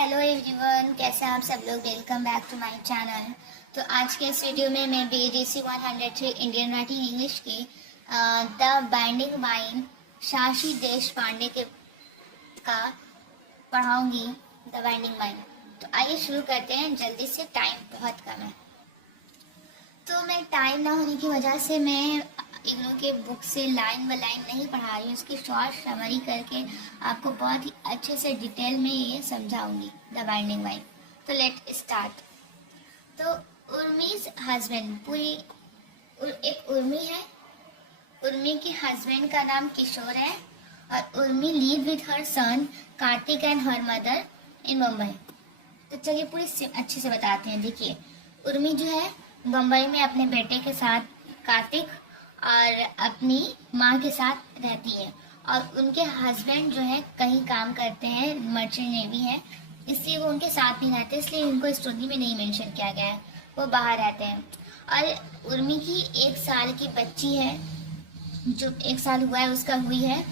Hello everyone, कैसे हैं आप सब लोग। Welcome back to my channel. तो आज के इस वीडियो में मैं BGC 103 इंडियन राइटिंग इंग्लिश की the binding mind Shashi Deshpande के का पढ़ाऊंगी। The binding mind. तो आइए शुरू करते हैं जल्दी से, टाइम बहुत कम है। तो मैं टाइम ना होने की वजह से मैं इग्नू के बुक से लाइन बाय लाइन नहीं पढ़ा रही हूँ, उसकी शॉर्ट समरी करके आपको बहुत ही अच्छे से डिटेल में ये समझाऊंगी द बाइंडिंग माइंड। तो लेट स्टार्ट। तो उर्मीज हस्बैंड एक उर्मी है। उर्मी के हस्बैंड का नाम किशोर है और Urmi live with her son Kartik and her mother in Mumbai. तो चलिए पूरी अच्छे से बताते हैं। देखिए, उर्मी जो है मुंबई में अपने बेटे के साथ कार्तिक और अपनी माँ के साथ रहती है, और उनके हस्बैंड जो है कहीं काम करते हैं, मर्चेंट नेवी है, इसलिए वो उनके साथ नहीं रहते, इसलिए उनको स्टोरी में नहीं मेंशन किया गया है, वो बाहर रहते हैं। और उर्मी की 1 साल की बच्ची है, जो 1 साल हुआ है उसका हुई है,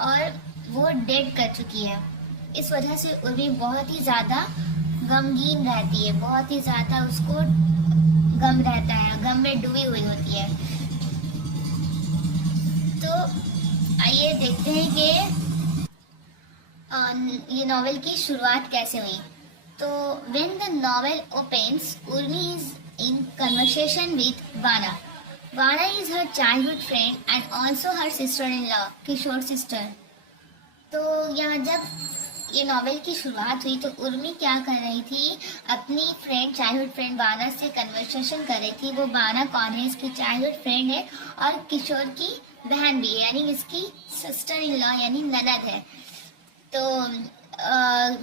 और वो डेड कर चुकी है। इस वजह से उर्मी बहुत ही ज़्यादा गमगीन रहती है, बहुत ही ज़्यादा उसको गम रहता है, गम में डूबी हुई होती है। तो आइए देखते हैं कि ये नॉवेल की शुरुआत कैसे हुई। तो when the novel opens, Urmi is in conversation with Vanaa. Vanaa is her childhood friend and also her sister in law, Kishore sister. तो यहाँ जब ये नॉवेल की शुरुआत हुई तो उर्मी क्या कर रही थी, अपनी फ्रेंड, चाइल्डहुड फ्रेंड वाना से कन्वर्सेशन कर रही थी। वो वाना कौन है? इसकी चाइल्डहुड फ्रेंड है और किशोर की बहन भी है, यानी इसकी सिस्टर इन लॉ यानी ननद है। तो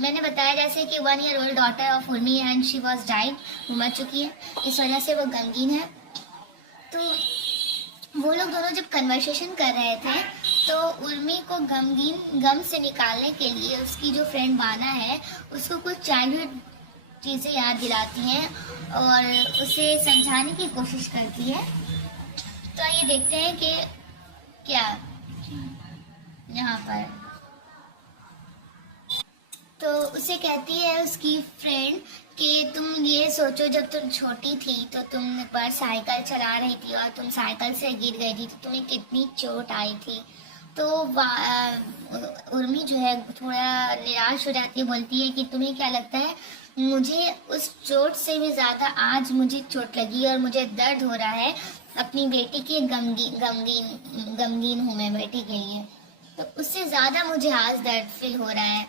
मैंने बताया जैसे कि 1 year old daughter of Urmi and she was died, वो मर चुकी है, इस वजह से वो गमगीन है। तो वो लोग दोनों जब कन्वर्सेशन कर रहे थे तो उर्मी को गम से निकालने के लिए उसकी जो फ्रेंड वाना है उसको कुछ चाइल्डहुड चीज़ें याद दिलाती हैं और उसे समझाने की कोशिश करती है। तो आइए देखते हैं कि क्या यहाँ पर। तो उसे कहती है उसकी फ्रेंड कि तुम ये सोचो, जब तुम छोटी थी तो तुम एक बार साइकिल चला रही थी और तुम साइकिल से गिर गई थी तो तुम्हें कितनी चोट आई थी। तो उर्मी जो है थोड़ा निराश हो जाती है, बोलती है कि तुम्हें क्या लगता है, मुझे उस चोट से भी ज़्यादा आज मुझे चोट लगी और मुझे दर्द हो रहा है, अपनी बेटी के गमगीन हूँ मैं बेटी के लिए, तो उससे ज़्यादा मुझे आज दर्द फील हो रहा है,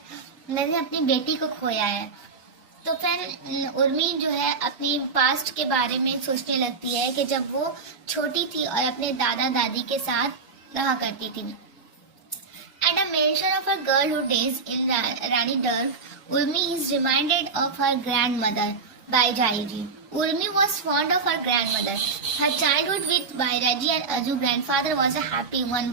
मैंने अपनी बेटी को खोया है। तो फिर उर्मी जो है अपनी पास्ट के बारे में सोचने लगती है कि जब वो छोटी थी और अपने दादा दादी के साथ रहा करती थी। At a mention of her girlhood days in Rani Durg, Urmi is reminded of her grandmother, Bairaji. Urmi was fond of her grandmother. Her childhood with Bairaji and Aju grandfather was a happy one,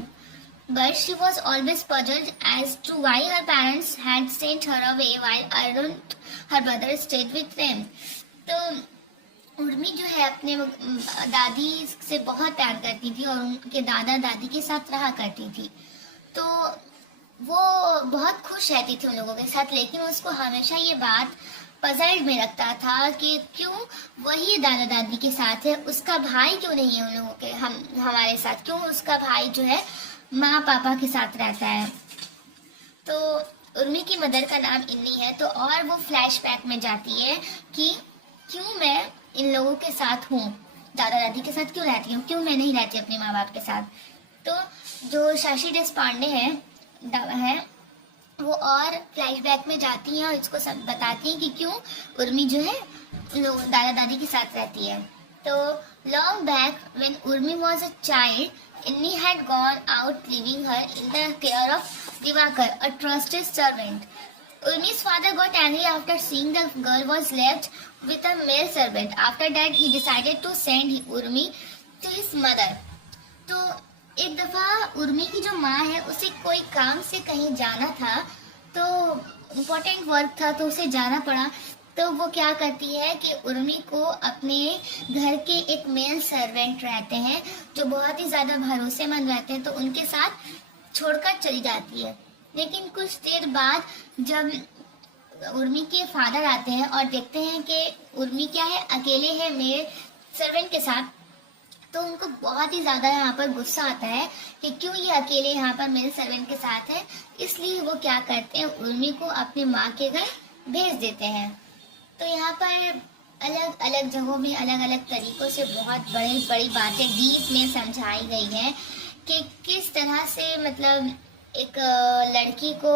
but she was always puzzled as to why her parents had sent her away while Arun, her brother, stayed with them. तो उर्मी जो है अपने दादी से बहुत प्यार करती थी और उनके दादा दादी के साथ रहा करती थी। तो वो बहुत खुश रहती थी उन लोगों के साथ, लेकिन उसको हमेशा ये बात पजल्ड में रखता था कि क्यों वही दादा दादी के साथ है, उसका भाई क्यों नहीं है उन लोगों के हमारे साथ, क्यों उसका भाई जो है माँ पापा के साथ रहता है। तो उर्मी की मदर का नाम इन्नी है। तो और वो फ्लैशबैक में जाती है कि क्यों मैं इन लोगों के साथ हूँ, दादा दादी के साथ क्यों रहती हूँ, क्यों मैं नहीं रहती अपने माँ बाप के साथ। तो जो शाशी देशपांडे है वो और फ्लैशबैक में जाती हैं और इसको सब बताती हैं कि क्यों उर्मी जो है दादा दादी के साथ रहती है। तो long back when Urmi was a child, Inni had gone out, leaving her in the care of Divakar, a trusted servant. Urmi's father got angry after seeing the girl was left with a male servant. After that, he decided to send Urmi to his mother. तो एक दफा उर्मी की जो माँ है उसे कोई काम से कहीं जाना था, तो इम्पोर्टेंट वर्क था तो उसे जाना पड़ा। तो वो क्या करती है कि उर्मी को अपने घर के एक मेल सर्वेंट रहते हैं जो बहुत ही ज़्यादा भरोसेमंद रहते हैं, तो उनके साथ छोड़कर चली जाती है। लेकिन कुछ देर बाद जब उर्मी के फादर आते हैं और देखते हैं कि उर्मी क्या है, अकेले है मेरे सर्वेंट के साथ। तो उनको बहुत ही ज्यादा यहाँ पर गुस्सा आता है कि क्यों ये अकेले यहाँ पर मेरे सर्वेंट के साथ है। इसलिए वो क्या करते हैं, उर्मी को अपनी माँ के घर भेज देते हैं। तो यहाँ पर अलग अलग जगहों में अलग अलग तरीकों से बहुत बड़ी बड़ी बातें डीप में समझाई गई है कि किस तरह से मतलब एक लड़की को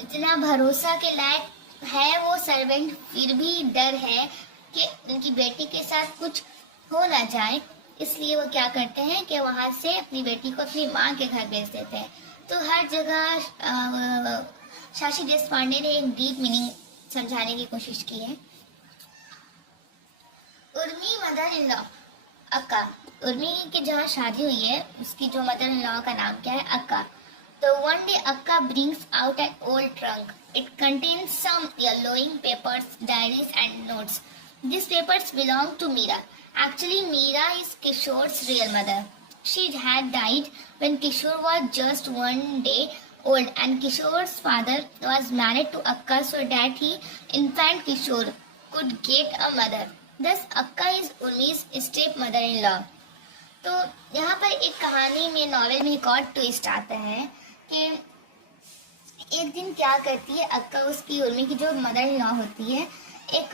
इतना भरोसा के लायक है वो सर्वेंट, फिर भी डर है कि उनकी बेटी के साथ कुछ हो ना जाए। इसलिए वो क्या करते हैं कि वहां से अपनी बेटी को अपनी माँ के घर भेज देते हैं। तो हर जगह शाशी देशपांडे ने एक डीप मीनिंग समझाने की कोशिश की है। उर्मी मदर इन लॉ अक्का, उर्मी की जहाँ शादी हुई है उसकी जो मदर इन लॉ का नाम क्या है, अक्का। तो one day Akka brings out an old trunk. It contains some yellowing papers, diaries and notes. These papers belong to Meera. Actually, Meera is Kishore's real mother. She had died when Kishore was just 1 day old and Kishore's father was married to Akka so that he, infant Kishore, could get a mother. Thus, Akka is Urmi's step-mother-in-law. तो यहाँ पर एक कहानी में, novel में एक और twist आता है कि एक दिन क्या करती है अक्का, उसकी उर्मी की जो मदर इन लॉ होती है, एक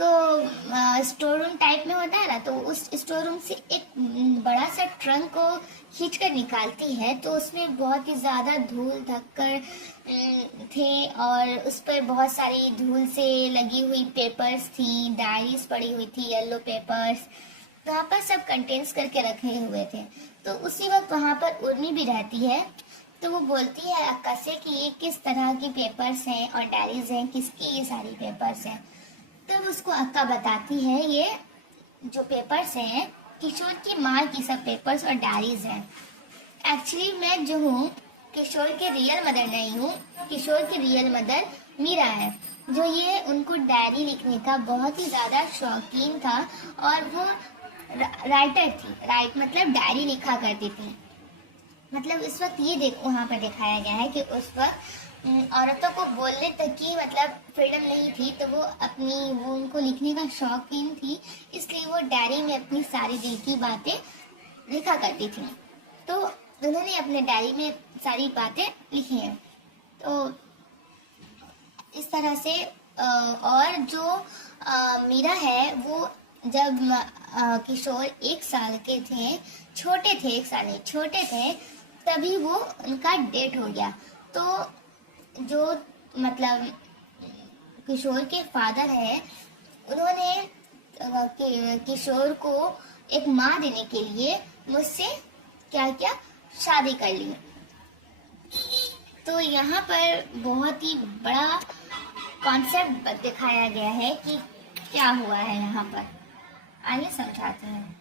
स्टोर रूम टाइप में होता है ना, तो उस स्टोर रूम से एक बड़ा सा ट्रंक को खींच कर निकालती है। तो उसमें बहुत ही ज़्यादा धूल धक्कर थे और उस पर बहुत सारी धूल से लगी हुई पेपर्स थी, डायरीज पड़ी हुई थी, येलो पेपर्स वहाँ पर सब कंटेंट्स करके रखे हुए थे। तो उसी वक्त वहाँ पर उर्मी भी रहती है। तो वो बोलती है अक्का से कि ये किस तरह की पेपर्स हैं और डायरीज हैं, किसकी ये सारी पेपर्स हैं। तब उसको अक्का बताती है ये जो पेपर्स हैं किशोर की माँ की सब पेपर्स और डायरीज हैं। एक्चुअली मैं जो हूँ किशोर के रियल मदर नहीं हूँ, किशोर की रियल मदर मीरा है, जो ये उनको डायरी लिखने का बहुत ही ज़्यादा शौकीन था और वो राइटर थी। राइट मतलब डायरी लिखा करती थी। मतलब इस वक्त ये वहाँ पर दिखाया गया है कि उस वक्त औरतों को बोलने तक की मतलब फ्रीडम नहीं थी, तो वो उनको लिखने का शौकीन थी, इसलिए वो डायरी में अपनी सारी दिल की बातें लिखा करती थी। तो उन्होंने अपने डायरी में सारी बातें लिखी हैं। तो इस तरह से और जो मीरा है वो जब किशोर 1 साल के थे, छोटे थे, 1 साल नहीं छोटे थे, तभी वो उनका डेथ हो गया। तो जो मतलब किशोर के फादर है, उन्होंने किशोर को एक माँ देने के लिए मुझसे क्या क्या शादी कर ली। तो यहाँ पर बहुत ही बड़ा कॉन्सेप्ट दिखाया गया है कि क्या हुआ है यहाँ पर। आइए समझाते हैं।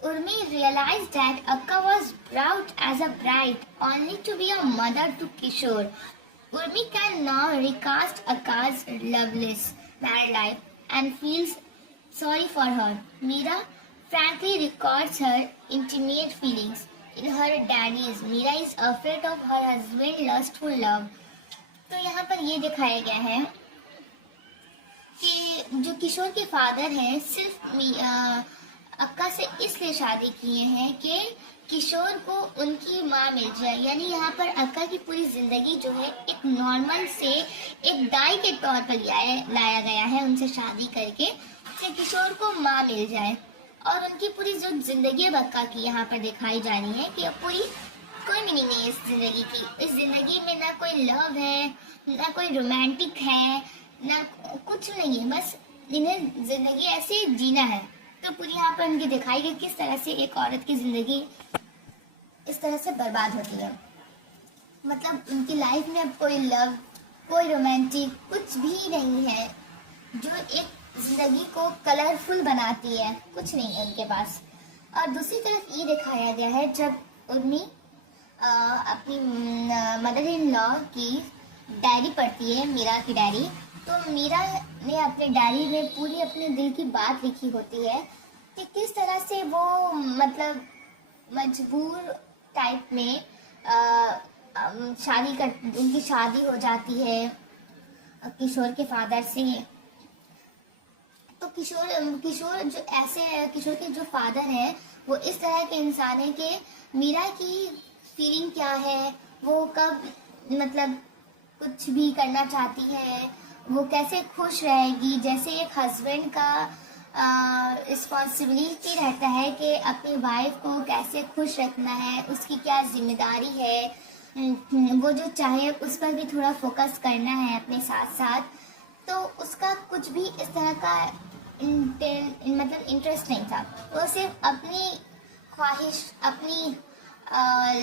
Urmi realized that Akka was brought as a bride only to be a mother to Kishore. Urmi can now recast Akka's loveless married life and feels sorry for her. Meera frankly records her intimate feelings in her diaries. Meera is afraid of her husband's lustful love. तो यहाँ पर ये दिखाया गया है कि जो किशोर के फादर हैं सिर्फ अक्का से इसलिए शादी किए हैं कि किशोर को उनकी माँ मिल जाए। यानी यहाँ पर अक्का की पूरी जिंदगी जो है एक नॉर्मल से एक दाई के तौर पर लाया गया है उनसे शादी करके कि किशोर को माँ मिल जाए। और उनकी पूरी जो जिंदगी अब अक्का की यहाँ पर दिखाई जा रही है कि पूरी कोई मीनिंग नहीं है इस जिंदगी की। इस जिंदगी में ना कोई लव है, ना कोई रोमांटिक है, ना कुछ नहीं है, बस इन्हें जिंदगी ऐसे जीना है। तो पूरी यहाँ पर उनकी दिखाई गई किस तरह से एक औरत की जिंदगी इस तरह से बर्बाद होती है। मतलब उनकी लाइफ में अब कोई लव, कोई रोमांटिक कुछ भी नहीं है जो एक जिंदगी को कलरफुल बनाती है, कुछ नहीं है उनके पास। और दूसरी तरफ ये दिखाया गया है जब उर्मी अपनी मदर इन लॉ की डायरी पढ़ती है, मीरा की डायरी, तो मीरा ने अपने डायरी में पूरी अपने दिल की बात लिखी होती है कि किस तरह से वो मतलब मजबूर टाइप में उनकी शादी हो जाती है किशोर के फादर से। तो किशोर किशोर जो ऐसे है, किशोर के जो फादर है वो इस तरह के इंसान है कि मीरा की फीलिंग क्या है, वो कब मतलब कुछ भी करना चाहती है, वो कैसे खुश रहेगी। जैसे एक हस्बैंड का रिस्पॉन्सिबिलिटी रहता है कि अपनी वाइफ को कैसे खुश रखना है, उसकी क्या जिम्मेदारी है, वो जो चाहे उस पर भी थोड़ा फोकस करना है अपने साथ साथ। तो उसका कुछ भी इस तरह का मतलब इंटरेस्ट नहीं था। वो सिर्फ अपनी ख्वाहिश, अपनी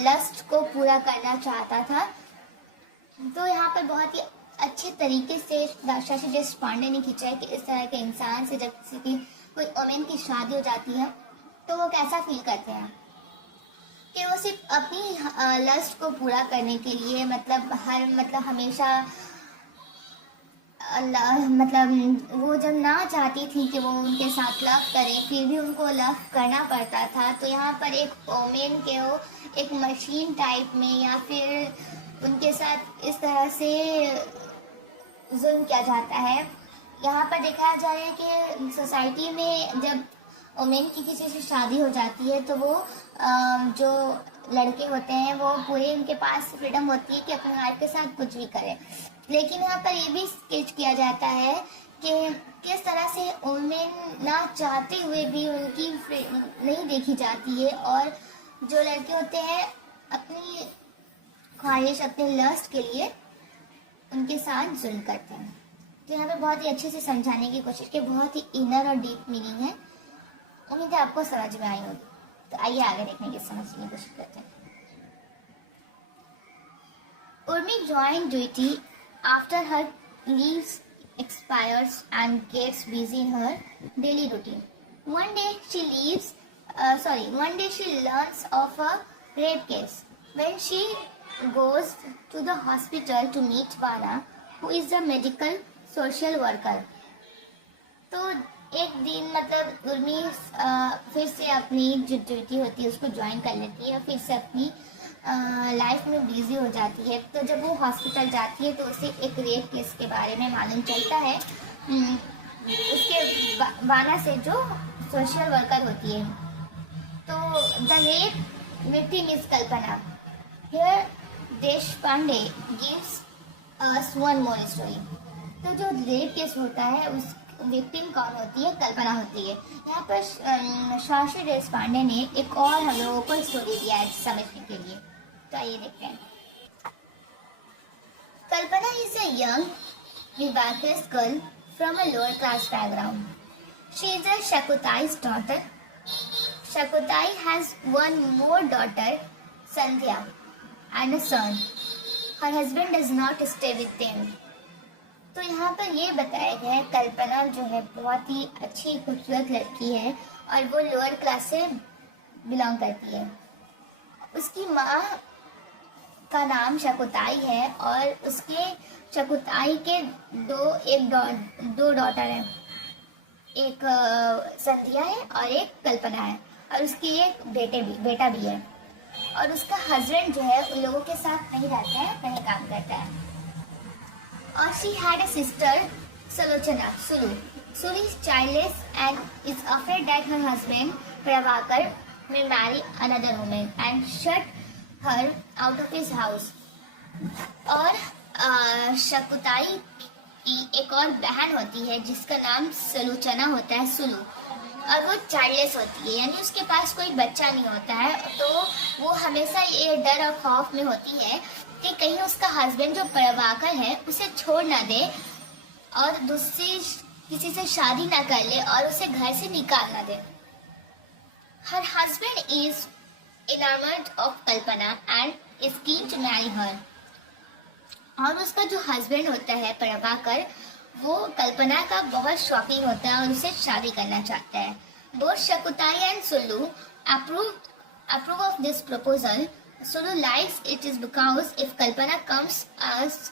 लस्ट को पूरा करना चाहता था। तो यहाँ पर बहुत ही अच्छे तरीके से शशि देशपांडे ने खींचा है कि इस तरह के इंसान से जब किसी की कोई वुमेन की शादी हो जाती है तो वो कैसा फील करते हैं कि वो सिर्फ अपनी लस्ट को पूरा करने के लिए मतलब हमेशा मतलब वो जब ना चाहती थी कि वो उनके साथ लव करे, फिर भी उनको लव करना पड़ता था। तो यहाँ पर एक वुमेन के वो एक मशीन टाइप में या फिर उनके साथ इस तरह से जुल्म किया जाता है। यहाँ पर देखा जाए कि सोसाइटी में जब वुमेन की किसी से शादी हो जाती है तो वो जो लड़के होते हैं वो पूरे उनके पास फ्रीडम होती है कि अपने वाइफ के साथ कुछ भी करें। लेकिन यहाँ पर ये भी स्केच किया जाता है कि किस तरह से वुमेन ना चाहते हुए भी उनकी नहीं देखी जाती है, और जो लड़के होते हैं अपनी ख्वाहिश, अपने लस्ट के लिए उनके साथ जुल्म करते हैं। तो यहाँ पे बहुत ही अच्छे से समझाने की कोशिश की, बहुत ही इनर और डीप मीनिंग है। उम्मीद है आपको समझ में आई होगी। तो आइए आगे देखने की समझने की कोशिश करते हैं। Urmi joined duty after her leave expires and gets busy in her daily routine. One day she learns of a rape case. When she goes to the hospital to meet Vana, who is a medical social worker. तो एक दिन मतलब उर्मी फिर से अपनी जो duty होती है उसको ज्वाइन कर लेती है, फिर से अपनी लाइफ में बिजी हो जाती है। तो जब वो हॉस्पिटल जाती है तो उसे एक रेप केस के बारे में मालूम चलता है उसके वाना से, जो सोशल वर्कर होती है। तो the rape victim is Kalpana. Here Deshpande gives us one more story. तो जो रेप केस होता है उस विक्टिम कौन होती है? कल्पना होती है। यहाँ पर शशि देशपांडे ने एक और हम लोगों को स्टोरी दिया है समझने के लिए। तो आइए देखते हैं। Kalpana is a young vivacious girl from a lower class background. She is a Shakutai's daughter. Shakutai has one more daughter, Sandhya, and a son. Her husband does not stay with them. तो यहाँ पर ये बताया गया है कल्पना जो है बहुत ही अच्छी खूबसूरत लड़की है और वो लोअर क्लास से बिलोंग करती है। उसकी माँ का नाम शकुताई है और उसके शकुताई के दो डॉटर हैं, एक संध्या है और एक कल्पना है, और उसकी एक बेटा भी है। और उसका हस्बैंड जो है उन लोगों के साथ नहीं रहता है, कहीं काम करता है। और she had a sister, Salochana, Sulu. Sulu is childless and is afraid that her husband, Prabhakar, may marry another woman and shut her out of his house. और शकुताई की एक और बहन होती है जिसका नाम सलोचना होता है, सुलू, और वो चाइल्डलेस होती है, यानी उसके पास कोई बच्चा नहीं होता है। तो वो हमेशा ये डर और खौफ में होती है कि कहीं उसका हस्बैंड जो प्रभाकर है उसे छोड़ ना दे और दूसरी किसी से शादी ना कर ले और उसे घर से निकाल ना दे। Her husband is enamored of Kalpana and is keen to marry her. और उसका जो हस्बैंड होता है प्रभाकर, वो कल्पना का बहुत शौकीन होता है और उसे शादी करना चाहता है। Both Shakutai and Sulu approve of this proposal. Sulu likes it is because if Kalpana comes as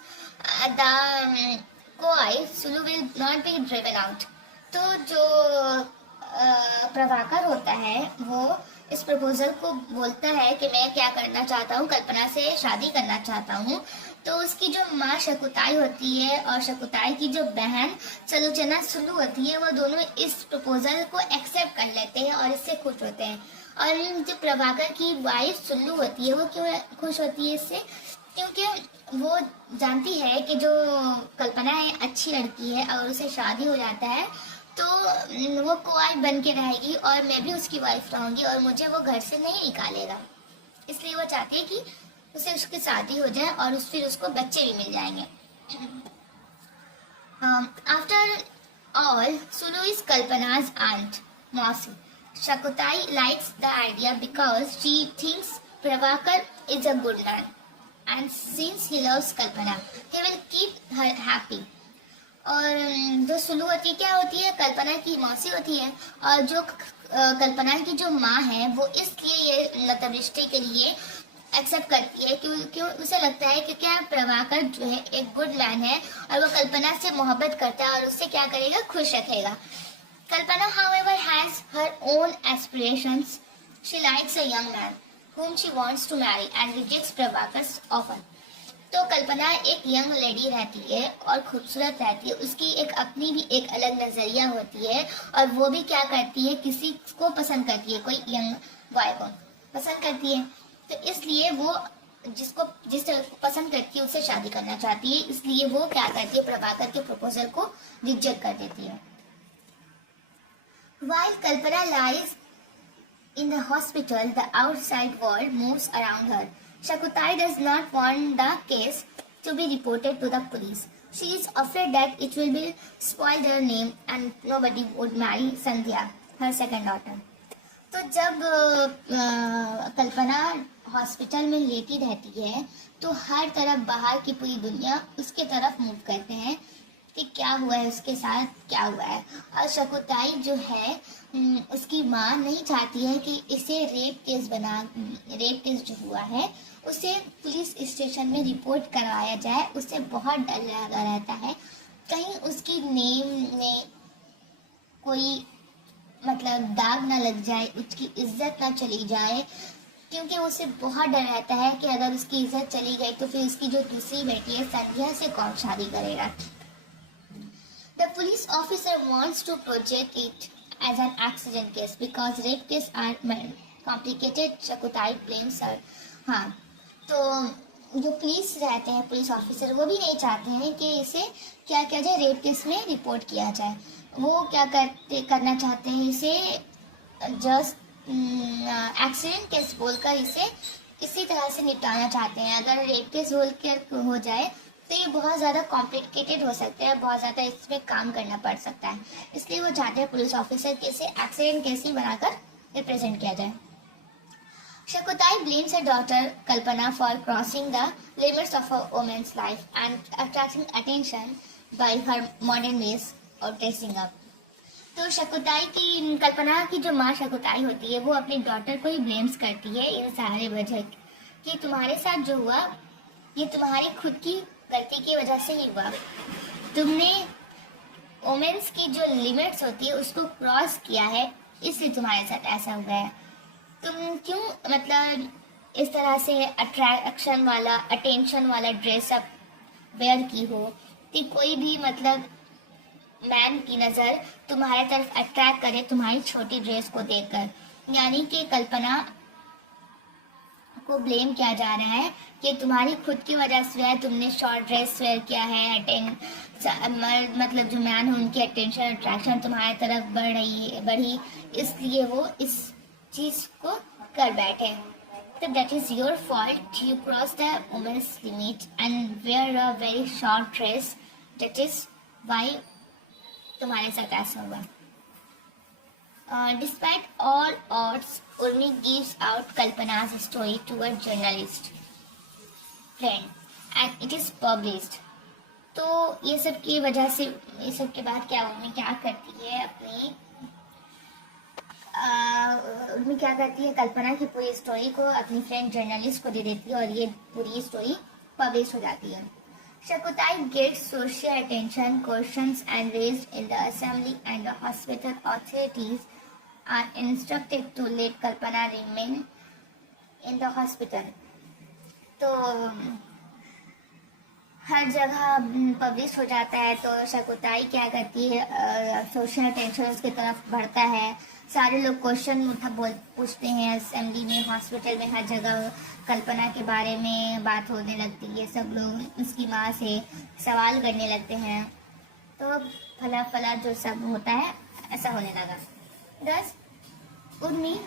the co-wife, Sulu will not be driven out. तो जो प्रभाकर होता है वो इस प्रपोजल को बोलता है कि मैं क्या करना चाहता हूँ, कल्पना से शादी करना चाहता हूँ, तो उसकी जो माँ शकुताई होती है और शकुताई की जो बहन सलोचना सुलू होती है, वो दोनों इस प्रपोजल को एक्सेप्ट कर लेते हैं और इससे खुश होते हैं। और जो प्रभाकर की वाइफ सुल्लू होती है, वो क्यों खुश होती है इससे? क्योंकि वो जानती है कि जो कल्पना है अच्छी लड़की है, और उसे शादी हो जाता है तो वो कुंवारी बन के रहेगी और मैं भी उसकी वाइफ रहूंगी और मुझे वो घर से नहीं निकालेगा। इसलिए वो चाहती है कि उसे उसकी शादी हो जाए और फिर उसको बच्चे भी मिल जाएंगे। After all, Sulu is Kalpana's aunt, मौसी. Shakutai likes the idea because she thinks Prabhakar is a good man, and since he loves Kalpana, he will keep her happy. और जो सुलू होती है, क्या होती है? कल्पना की मौसी होती है। और जो कल्पना की जो माँ है, वो इसलिए ये मतलब रिश्ते के लिए एक्सेप्ट करती है क्योंकि उसे लगता है कि क्या प्रभाकर जो है एक गुड मैन है और वो कल्पना से मोहब्बत करता है और उससे क्या करेगा? खुश रखेगा। कल्पना however has her own aspirations. She likes a young man whom she wants to marry and rejects Prabhakar often. तो कल्पना एक यंग लेडी रहती है और खूबसूरत रहती है, उसकी एक अपनी भी एक अलग नजरिया होती है और वो भी क्या करती है? किसी को पसंद करती है, कोई यंग बॉय को पसंद करती है। तो इसलिए वो जिस पसंद करती है उससे शादी करना चाहती है, इसलिए वो क्या करती है? प्रभाकर के प्रपोजल को रिजेक्ट कर देती है। While Kalpana lies in the hospital, the outside world moves around her. Shakutai does not want the case to be reported to the police. She is afraid that it will be spoil their name and nobody would marry Sandhya, her second daughter. तो जब कल्पना hospital में लेटी रहती है तो हर तरफ बाहर की पूरी दुनिया उसके तरफ मूव करते हैं कि क्या हुआ है उसके साथ, क्या हुआ है। और शकुताई जो है उसकी माँ नहीं चाहती है कि इसे रेप केस जो हुआ है उसे पुलिस स्टेशन में रिपोर्ट करवाया जाए। उसे बहुत डर लगा रहता है कहीं उसकी नेम में कोई मतलब दाग ना लग जाए, उसकी इज्जत ना चली जाए, क्योंकि उसे बहुत डर रहता है कि अगर उसकी इज्जत चली गई तो फिर उसकी जो दूसरी बेटी है संध्या से कौन शादी करेगा। The police officer wants to project it as an accident case because rape cases are complicated. Shakutai blames her. हाँ, तो जो पुलिस रहते हैं, पुलिस ऑफिसर, वो भी नहीं चाहते हैं कि इसे क्या किया जाए, रेप केस में रिपोर्ट किया जाए। वो क्या करना चाहते हैं? इसे जस्ट एक्सीडेंट केस बोलकर इसे इसी तरह से निपटाना चाहते हैं। अगर रेप केस बोलकर हो जाए तो ये बहुत ज़्यादा कॉम्प्लिकेटेड हो सकता है, बहुत ज़्यादा इसमें काम करना पड़ सकता है। इसलिए वो चाहते हैं पुलिस ऑफिसर के इसे एक्सीडेंट केस ही बनाकर रिप्रेजेंट किया जाए। Shakutai blames her daughter Kalpana for crossing the limits of a woman's life and attracting attention by her modern ways of dressing up. तो शकुताई की कल्पना की जो माँ शकुताई होती है वो अपनी डॉटर को ही ब्लेम्स करती है इन सारे वजह कि तुम्हारे साथ जो हुआ ये तुम्हारी खुद की गलती की वजह से ही हुआ। तुमने वोमेन्स की जो लिमिट्स होती है उसको क्रॉस किया है, इसलिए तुम्हारे साथ ऐसा हुआ है। तुम क्यों मतलब इस तरह से अट्रैक्शन वाला, अटेंशन वाला ड्रेसअप वेयर की हो कि कोई भी मतलब मैन की नज़र तुम्हारे तरफ अट्रैक्ट करे तुम्हारी छोटी ड्रेस को देखकर। यानी कि कल्पना को ब्लेम किया जा रहा है कि तुम्हारी खुद की वजह से है, तुमने शॉर्ट ड्रेस वेयर किया है, मतलब जो मैन है उनकी अटेंशन अट्रैक्शन तुम्हारी तरफ बढ़ी, इसलिए वो इस चीज को कर बैठे। तो that is your fault, you cross the women's limit and wear a very short dress, that is why तुम्हारे साथ ऐसा हुआ। Despite all odds, Urmi gives out Kalpana's story to a journalist friend and it is published. तो ये सब की वजह से, ये सब के बाद क्या उर्मी क्या करती है उर्मी क्या करती है, कल्पना की पूरी स्टोरी को अपनी फ्रेंड जर्नलिस्ट को दे देती है और ये पूरी स्टोरी पब्लिश हो जाती है। Shakutai gets social attention, questions and raised in the assembly and the hospital authorities are instructed to let Kalpana remain in the hospital. तो हर जगह पब्लिश हो जाता है, तो शकुंतलाई क्या करती है, सोशल टेंशन उसकी तरफ बढ़ता है। सारे लोग क्वेश्चन पूछते हैं असेंबली में, हॉस्पिटल में, हर जगह कल्पना के बारे में बात होने लगती है। सब लोग उसकी माँ से सवाल करने लगते हैं। तो फला फला जो सब होता है ऐसा होने लगा। Thus, Urmi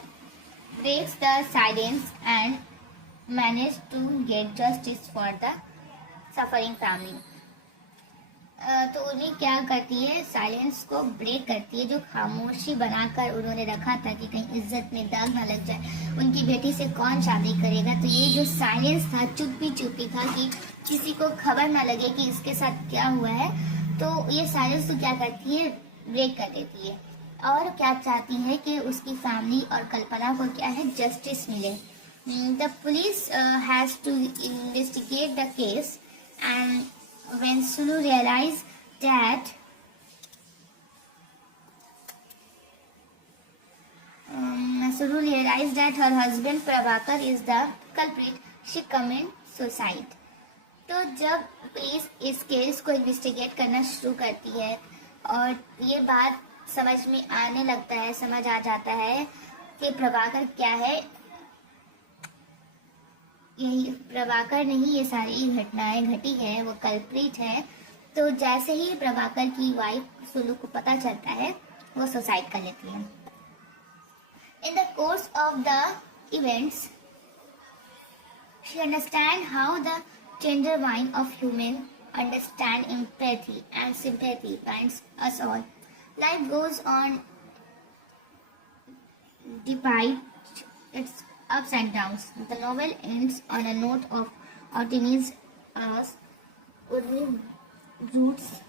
breaks the silence and managed to get justice for the suffering family. तो उन्हें क्या करती है, साइलेंस को ब्रेक करती है, जो खामोशी बनाकर उन्होंने रखा था कि कहीं इज्जत में दाग ना लग जाए, उनकी बेटी से कौन शादी करेगा। तो ये जो साइलेंस था, चुप्पी चुप्पी था कि किसी को खबर ना लगे कि इसके साथ क्या हुआ है, तो ये साइलेंस तो क्या करती है, ब्रेक कर देती है। और क्या चाहती है कि उसकी फैमिली और कल्पना को क्या है, जस्टिस मिले। The police has to investigate the case and when Sulu realized that her husband Prabhakar is the culprit, she committed suicide. तो जब पुलिस इस केस को इन्वेस्टिगेट करना शुरू करती है और ये बात समझ में आने लगता है, समझ आ जाता है कि प्रभाकर क्या है, यही प्रभाकर नहीं, ये सारी घटनाएं घटी है, वो कल्प्रिट है। तो जैसे ही प्रभाकर की वाइफ सुलू को पता चलता है, वो सुसाइड कर लेती है। In the course of the events she understand how the tender mind of human understand empathy and sympathy binds us all. Life goes on despite its ups and downs. The novel ends on a note of optimism as Urmi roots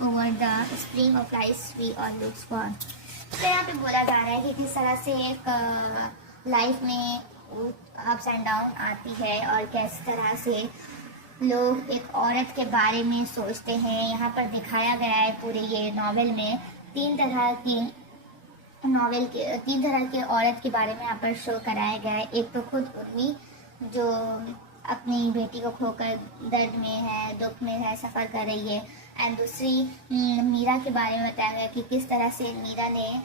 over the spring of life we all look for. तो यहाँ पे बोला जा रहा है कि किस तरह से एक लाइफ में अप्स एंड डाउन आती है और किस तरह से लोग एक औरत के बारे में सोचते हैं। यहाँ पर दिखाया गया है पूरे ये नॉवेल में तीन तरह के औरत के बारे में यहाँ पर शो कराया गया है। एक तो खुद उर्मी जो अपनी बेटी को खोकर दर्द में है, दुख में है, सफ़र कर रही है। एंड दूसरी मीरा के बारे में बताया गया कि किस तरह से मीरा ने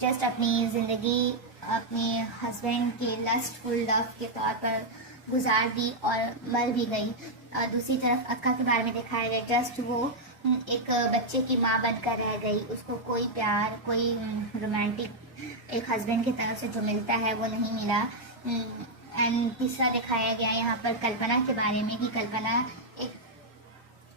जस्ट अपनी ज़िंदगी अपने हस्बैंड के लस्टफुल लव के तौर पर गुजार दी और मर भी गई। और दूसरी तरफ अक्का के बारे में दिखाया गया, जस्ट वो एक बच्चे की माँ बनकर रह गई, उसको कोई प्यार, कोई रोमांटिक एक हस्बैंड की तरफ से जो मिलता है वो नहीं मिला। एंड तीसरा दिखाया गया यहाँ पर कल्पना के बारे में कि कल्पना एक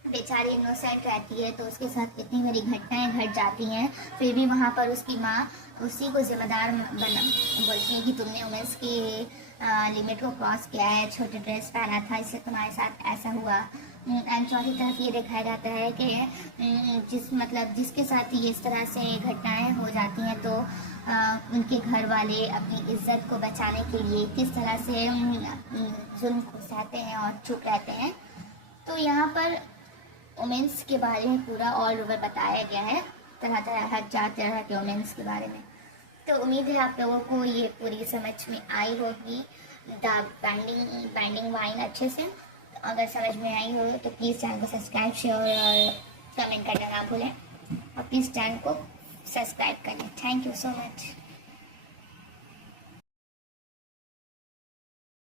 बेचारी इनोसेंट रहती है, तो उसके साथ इतनी बड़ी घटनाएं घट जाती हैं, फिर भी वहाँ पर उसकी माँ उसी को जिम्मेदार बोलती है कि तुमने उमेश की लिमिट को क्रॉस किया है, छोटे ड्रेस पहना था, इससे तुम्हारे साथ ऐसा हुआ। एंड चौथी तरफ ये दिखाया जाता है कि जिसके साथ ये इस तरह से घटनाएं हो जाती हैं तो उनके घर वाले अपनी इज्जत को बचाने के लिए किस तरह से जुल्म को सहते हैं और चुप रहते हैं। तो यहाँ पर वुमेन्स के बारे में पूरा ऑल ओवर बताया गया है, हर चार तरह के वुमेन्स के बारे में। तो उम्मीद है आप लोगों को ये पूरी समझ में आई होगी, द बाइंडिंग वाइन अच्छे से। तो अगर समझ में आई हो तो प्लीज़ चैनल को सब्सक्राइब, शेयर और कमेंट करना ना भूलें, और प्लीज़ चैनल को सब्सक्राइब करें। Thank you so much.